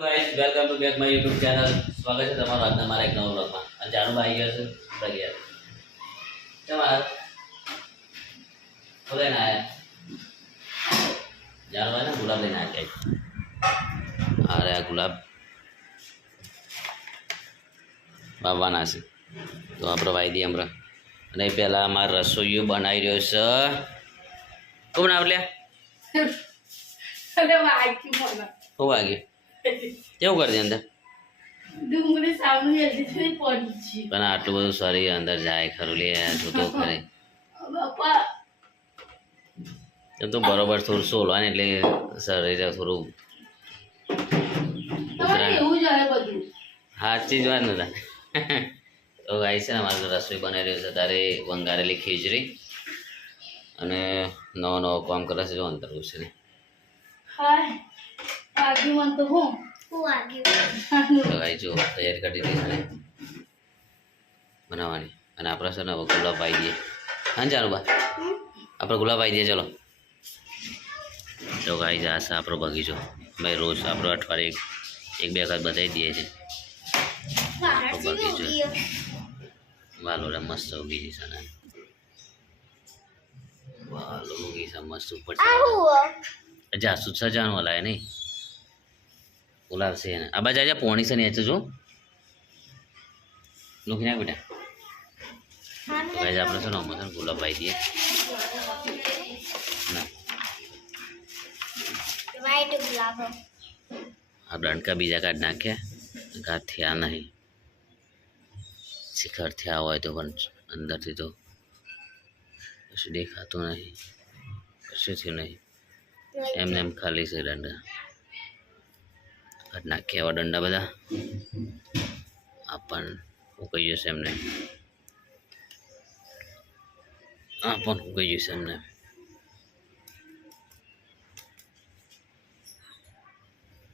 Guys welcome to back my YouTube channel. स्वागत है તમારું આજના મારા એક નવા વ્લોગમાં। અને જાનું આવી ગયો છે પ્રગ્યા તમાર બોલે ના આયા જાનું ભાઈ ને ગુલાબ લઈને આવ્યા અરે આ ગુલાબ બાવાના છે તો આપણે વાઈ દઈએ હમણાં અને પહેલાં અમારે રસોઈયો બનાવી રહ્યો છે કોણ બનાવ લે અરે વાગ્યું મને હું વાગ્યું કેવું કરી દે અંદર ડુંગળી સામનું જલ્દી થોડી પડી છે પણ આટલું બધું શરીર અંદર જાય ખરું લે જોતો ખરે બાપા એમ તો બરોબર થોડું સોલવા ને એટલે શરીર થોડું તમારે એવું જ હોય બધું સાચી જ વાત નતા તો ગાઈ છે ને અમારે રસોઈ બનાવી રહ્યો છે તારે વંગારેલી ખીચડી અને નવો નવો કામ કરે છે જો અંતર છે ને હાય વાગ્યું મને તો હું વાગ્યું તો ગાઈ જો તૈયારી કરી દીધી છે બનાવવાની અને આપણે છે ને હવે ગુલાબ પાઈ દઈએ હા ચાલો બા આપણે ગુલાબ પાઈ દઈએ ચલો તો ગાઈ આ છે આપણો બગીચો ભાઈ રોજ આપણો અઠવાડિયે એક બે વખત બતાવી દઈએ છીએ બગીચો વાલોડા મસ્ત ઉગી છે ને વાલો ઉગી છે મસ્ત ઉપર જાસૂદ સજાનું હલાય નહીં ગુલાબ છે ને આ બાજુ પોણી છે ને એ જો લૂકી નાખ બેટા ગાઈસ આપણે છે ને આમાં ગુલાબ પાઈ દઈએ ના વાઈટ ગુલાબ આ ડંકા બીજા કાઢ નાખ્યા ઘા થયા નહીં શિખર થયા હોય તો પણ અંદરથી તો કશું દેખાતું નહીં કશું થયું નહીં એમને એમ ખાલી છે દંડા કાઢ નાખ્યા એવા દંડા બધા આ પણ ઉકાઈ જશે એમને આ પણ ઉકાઈ જશે એમને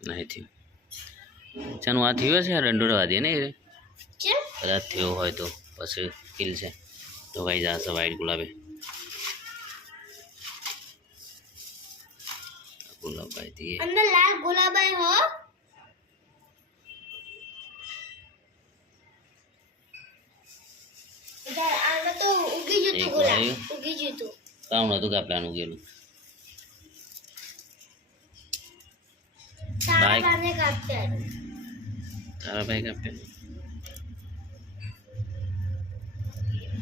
નહીં થયું ચાનું આ થયું છે આ દંડો રવા દે ને કદાચ થયો હોય તો પછી કિલ છે તો ભાઈ જશે વાઈટ ગુલાબે ગુલાબ ભાઈ દીએ અંદર લાલ ગુલાબ હો ઇધર આને તો ઉગી જતું ગુલાબ ઉગી જતું કામ નતું કાપલાનું ગયેલું તારા કાને કાપતે તારા ભાઈ કાપે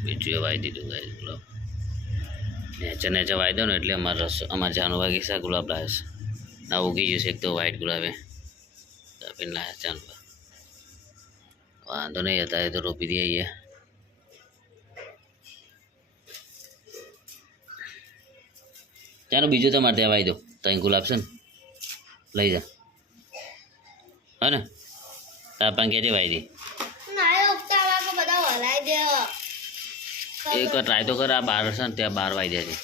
બીજું વાઈ દીધું ગાય ગુલાબ નેચે વાઈ દો ને એટલે અમારે જાનું વાગી છે ગુલાબ લાવે છે ના ઉગી જશે એક તો વ્હાઈટ ગુલાબે કાપીને લાવ્યા ચાનું વાંધો નહીં હતા એ તો રોપી દઈએ અહીંયા ચાલો બીજું તમારે ત્યાં વાઈ દો ત્યાં ગુલાબ છે ને લઈ જા હા ને તાપા ક્યાંથી વાઈ દે એક ટ્રાય તો કર આ બાર છે ને ત્યાં બાર વાઈ દે છે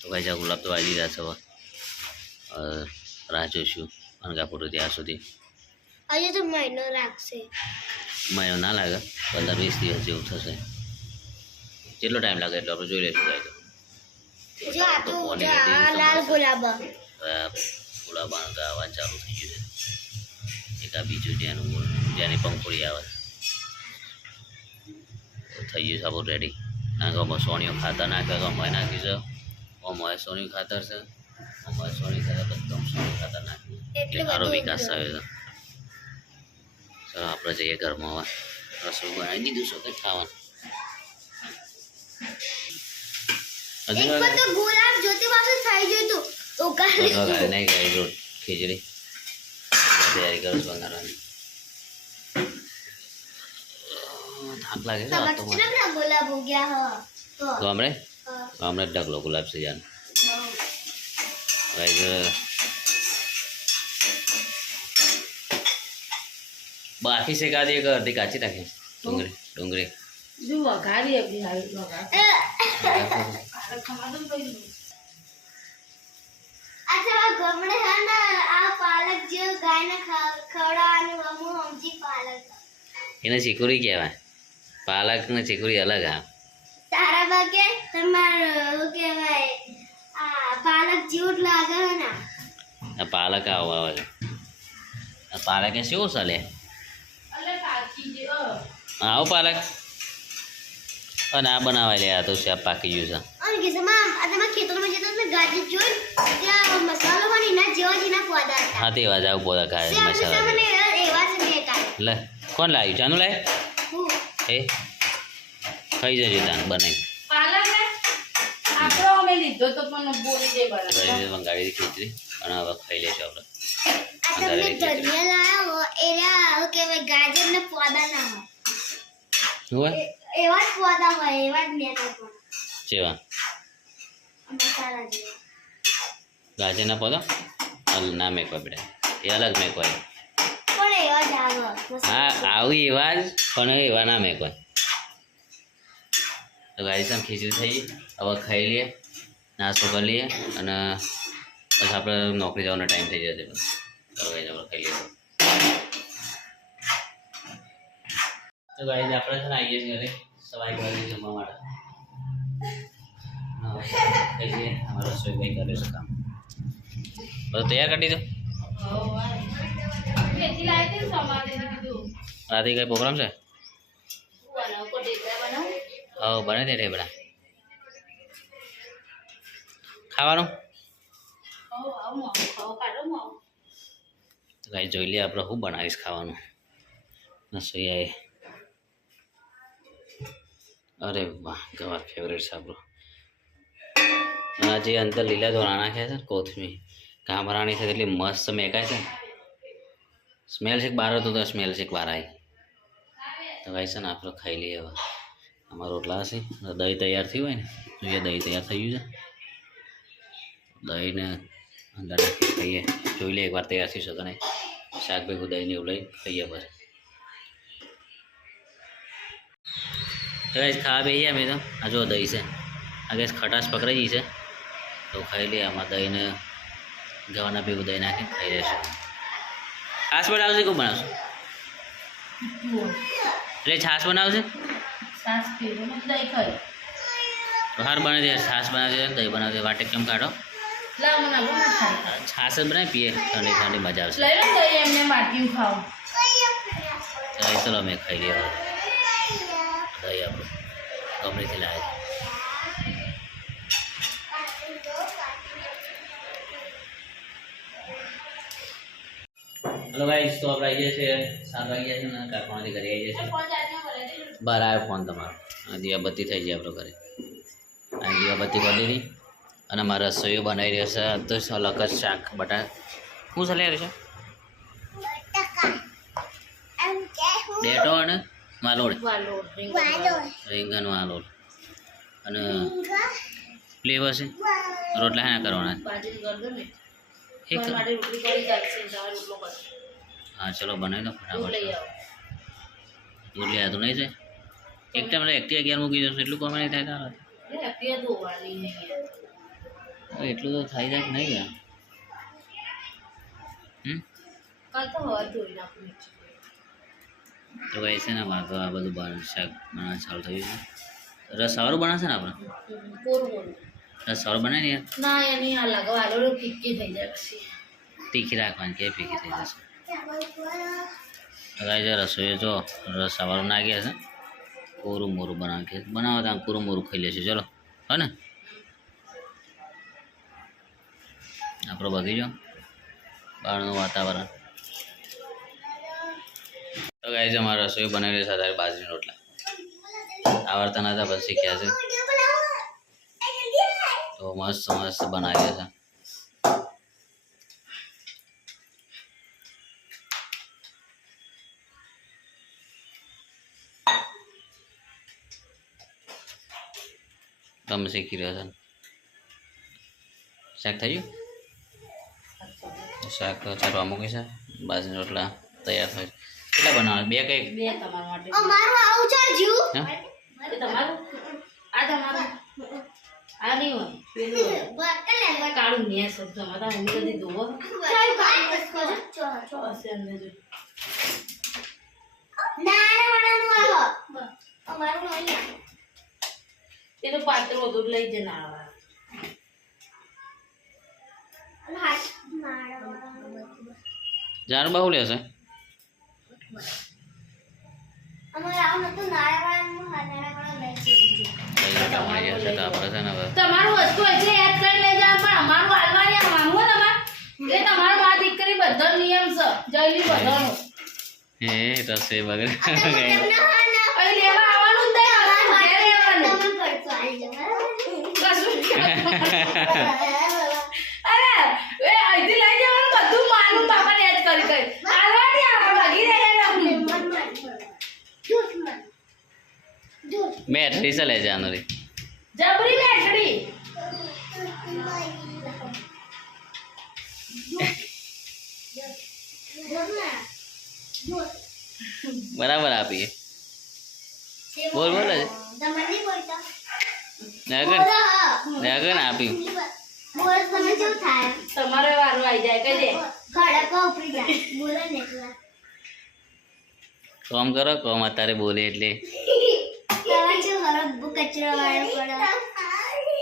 તો ભાઈ જા ગુલાબ તો વાઈ દીધા છે હવે રાહ જોઈશું અનગા ફોટો ત્યાં સુધી હજુ તો મહિનો લાગશે મહિનો ના લાગે 15-20 દિવસ જેવું થશે જેટલો ટાઈમ લાગે એટલો આપણે જોઈ લઈશું ગાય તો જો આ તો લાલ ગુલાબ ગુલાબાનું તો આવવાનું ચાલુ થઈ ગયું છે એક આ બીજું જેની પંખોળી આવે થઈ ગયું છે આપણું રેડી નાખો સોનીઓ ખાતર નાખ્યો તો અમે નાખ્યું છે અમારે સોની ખાતર છે અમારે સોની ખાતર બધું સોની ખાતર નાખ્યું એટલે સારો વિકાસ થયો છે ચાલો આપણે જઈએ ઘરમાં હવે રસોઈ બનાવી દીધું છે કંઈ ખાવાનું તો ગુલાબ જોતી પાસે થઈ ગયું તું ઉકાળી નહીં ગાઈ રોટ ખીચડી તૈયારી કરું છું બનાવવાની થાક લાગે છે તો ગુલાબ હો ગયા હો તો હમણાં ઢગલો ગુલાબ છે જાન બાકી છે કાદી એક અડધી કાચી રાખી ડુંગળી જો વઘારી આપી હાલ વઘાર અચ્છા ગમડે હે ને આ પાલક જે ગાયને ખવડાવવાનું અમુ સમજી પાલક એને ચીકુરી કહેવાય પાલક ને ચીકુરી અલગ આ તારા બાકે તમારું કહેવાય આ પાલક જેવું જ લાગે ને આ પાલક આવે આ પાલક એ શું ચાલે આવો પાલક અને આ બનાવાય લે આ તો શાક પાકી ગયું છે અને કિસ્સામાં આ તમે ખેતરમાં જતો ને ગાડી જોઈ ત્યાં મસાલો બની ના જેવા જ ના પોદા હતા હા તે વાત આવું પોતા ખાય મસાલા મને એવા જ મેં કાઢ લે કોણ લાવ્યું જાનું લાય હું એ ખાઈ જજો તાન બનાવી મંગાવી ખીચડી અને હવે ખાઈ લેશું આપણે આ તમને ધનિયા લાવો એરા કે ગાજર ને પોદા ના હોય હોય એવા જ પોદા હોય એવા જ મેકા પણ જેવા મસાલા જેવા ગાજરના પૌધા ના મેકવા બેટા એ અલગ મેકવાય પણ એવા જ આવે હા આવું એવા જ પણ એવા ના મેકવાય તો ગાડી સામે ખીચડી થઈ હવે ખાઈ લઈએ નાસ્તો કરી લઈએ અને પછી આપણે નોકરી જવાનો ટાઈમ થઈ જશે તો ગાડી આપણે ખાઈ લઈએ તો ગાડી આપણે છે ને આવીએ છીએ ઘરે સવારે ઘરે જમવા માટે ખાઈ લઈએ અમારા રસોઈ ભાઈ કરે છે કામ બધું તૈયાર કરી દીધું રાતે કઈ પ્રોગ્રામ છે હા બને તે ઢેબરા ખાવાનું ગાઈ જોઈ લઈએ આપણે શું બનાવીશ ખાવાનું રસોઈ આવે અરે વાહ ગવાર ફેવરેટ છે આપણું જે અંદર લીલા ધોરા નાખ્યા છે કોથમીર ગામરાણી છે એટલી મસ્ત મેકાય છે સ્મેલ છે બહાર હતું તો સ્મેલ છે બહાર આવી તો ગાઈ છે ને આપણે ખાઈ લઈએ હવે આમાં રોટલા હશે દહીં તૈયાર થયું હોય ને જોઈએ દહીં તૈયાર થઈ ગયું છે દહીંને અંદર નાખી ખાઈએ જોઈ લે એકવાર તૈયાર થઈ શકે નહીં શાક ભેગું દહીંને એવું લઈ ખાઈએ પછી તો ગાઈસ ખાવા બેસીએ અમે તો આ જો દહીં છે આ ગેસ ખટાશ પકડાઈ ગઈ છે તો ખાઈ લઈએ આમાં દહીંને ગવાના ભેગું દહીં નાખીને ખાઈ લેશું છાશ બનાવશે કોણ બનાવશે એટલે છાશ બનાવશે તો હાર બનાવી દે છાશ બનાવી દે દહીં બનાવી દે વાટે કેમ કાઢો છાશ જ બનાવી પીએ ઠંડી ઠંડી મજા આવશે ચલો અમે ખાઈ લઈએ દહીં આપણું ગમડીથી લાવે હેલો ગાઈસ તો આપણે આવી ગયા છે 7 વાગ્યા છે ને કારખાનાથી ઘરે આવી ગયા છે બહાર આવ્યો ફોન તમારો આ દીવાબત્તી થઈ જાય આપણો ઘરે આ દીવાબત્તી કરી દીધી અને મારા રસોઈઓ બનાવી રહ્યો છે તો અલગ જ શાક બટાકા શું ચાલી રહ્યું છે ડેટો અને વાલોડ રીંગણ વાલોડ અને ફ્લેવર છે રોટલા હા કરવાના હા ચલો બનાવી દો ફટાફટ દૂધ લે તો નહીં છે એક ટાઈમ એકથી 11 મૂકી જશે એટલું કોમ નહીં થાય તારા એટલું તો થઈ જાય નહીં ગયા તો ભાઈ છે ને મારે તો આ બધું શાક બનાવવાનું ચાલુ થયું છે રસ સારું બનાવશે ને આપણે રસ સારું બનાવી તીખી રાખવાની કે ફીકી થઈ જશે ગાય રસોઈ જો રસ સવારું નાખ્યા છે કોરું મોરું બનાવો તો કોરું મોરું ખાઈ લેશે ચલો હે ને આપણો બગીચો બહારનું વાતાવરણ તો ગાય અમારે રસોઈ બનાવેલી છે તારે બાજરીના રોટલા આવડતા નતા બસ શીખ્યા છે તો મસ્ત મસ્ત બનાવ્યા છે તમે શીખી રહ્યા છો શાક થઈ ગયું શાક ચાટવા મૂકી છે બાજરીના રોટલા તૈયાર થાય કેટલા બનાવવાના બે કઈ તમારા માટે અમારું આવું છે જુ તમારું આ તમારું આ નહીં હોય પેલું કાળું ને શબ્દ માતા મમ્મી કદી દોવો અમારું નહીં એનું પાત્ર બધું લઈ જને આવા જાણ બહુ લેશે અમારે આવું નતું નાળાવાળાનું નાળાવાળા લે છે કઈ રોટલા મળી જશે તો આપણે છે ને હવે તમારું વસ્તુ એટલે યાદ કરી લેજો પણ અમારું હાલવાની માનવું હોય તમારે એ તમારો મા દીકરી બધો નિયમ છે જયલી બધાનો એ રસે બગડે અહીં લેવા આવવાનું જ નહીં અમારે ઘરે રહેવાનું તમને પડતો આવી જવા કશું અરે એ અહીંથી લઈ જવાનું બધું માનું પાપાને યાદ કરી કરી હાલવાની આપણે ભાગી રહ્યા બેટરી ચલે છે આનો રે જબરી બેઠડી બરાબર આપીએ બોલ બોલ જ તમને નહીં બોલતા આગળ આગળ આપી બોલ તમે કેવું થાય તમારે વારું આવી જાય કઈ દે ખડકો ઉપરી જાય બોલે ને એટલા કોમ કરો કોમ અત્યારે બોલે એટલે તમારે શું ખરાબ કચરો વાળો પડે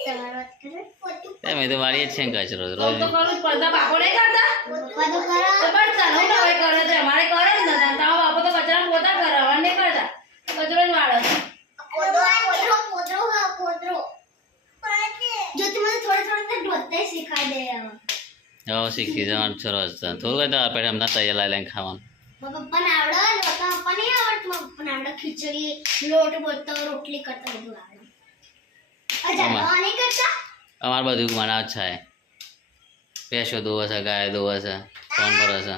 તમારે વાત કરે મેં તો વાળીએ જ છે ને કચરો તો રોજ તો કરું પડતા બાપો નહીં કરતા પપ્પા તો કરો તો બસ તને હવે કરે છે અમારે કરે જ નતા તારો બાપો તો કચરા પોતા કરે હવે નહીં કરતા કચરો જ વાળે જો તું મને થોડે થોડે ઢોતે શીખાઈ દે આમાં હવે શીખી જવાનું સરસ થોડું તો આપણે હમણાં તૈયાર લઈને ખાવાનું પપ્પાને આવડે પપ્પા નહીં આવડતું પપ્પાને આવડે ખીચડી લોટ બોલતો રોટલી કરતા બધું આવડે અચ્છા નહીં કરતા અમારે બધું બનાવ છે ભેંસો દોવે છે ગાય દોવે છે કોણ કરે છે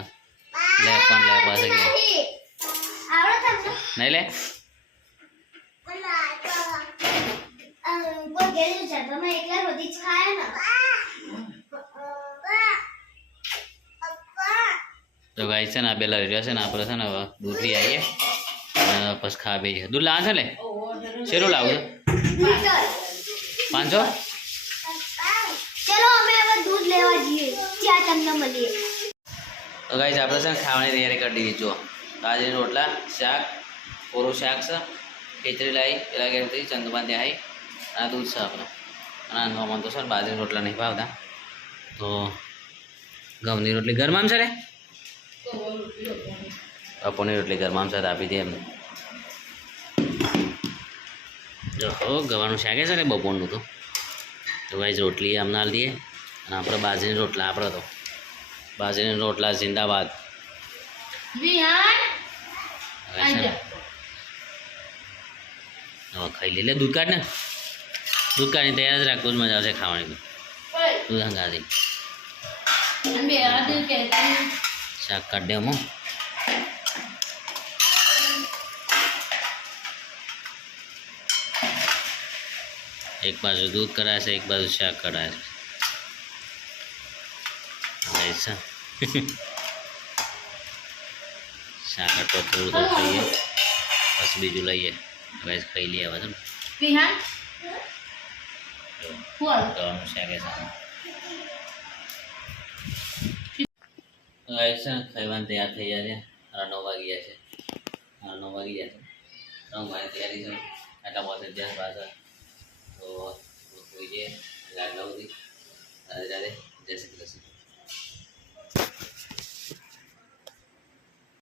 લેપ છે કે આવડે તમને નહીં લે કોઈ ગેલું છે તમે એકલા રોટી જ ખાય ને તો ગાય છે ને આ પેલા રહ્યા છે ને આપણે છે ને હવે દૂધ લઈ આવીએ અને પછી ખા બે દૂધ લાવે છે લે શેરું લાવું છે 500 ચલો અમે હવે દૂધ લેવા જઈએ ત્યાં તમને મળીએ તો ગાઈસ આપણે છે ને ખાવાની તૈયારી કરી દીધી જો બાજરી રોટલા શાક કોરું શાક છે ખીચડી લાવી પેલા ઘેરથી ચંદુમાં ત્યાં આવી આ દૂધ છે આપણે અને નોમાં તો સર બાજરી રોટલા નહીં ભાવતા તો ઘઉંની રોટલી ગરમામ છે રે બપોરની રોટલી ગરમામ છે આપી દે એમને જો હો ગવાનું શાક છે ને બપોરનું તો ગાઈસ રોટલી આમને આલી દઈએ અને આપણે બાજરીની રોટલા આપણે તો બાજરીના રોટલા જિંદાબાદ વિહાન હવે ખાઈ લે દૂધ કાઢ ને દૂધ કાઢીને તૈયાર જ રાખતું જ મજા આવશે ખાવાની દૂધ હંગાથી બે હાથ કે શાક કાઢ દે હું એક બાજુ દૂધ કરાશે એક બાજુ શાક કરાશે શાક તો થોડું તો ખાઈએ પછી બીજું લઈએ હવે ખાઈ લઈએ હવે વિહાન બોલ ગવાનું શાક છે ખાવાનું તૈયાર થઈ જાય છે 9 વાગી ગયા છે 9 વાગી ગયા છે તો મારી તૈયારી છે આટલા પાસે અભ્યાસ પાછળ તો કોઈ છે લાગલા બધી રાધે રાધે જય શ્રી કૃષ્ણ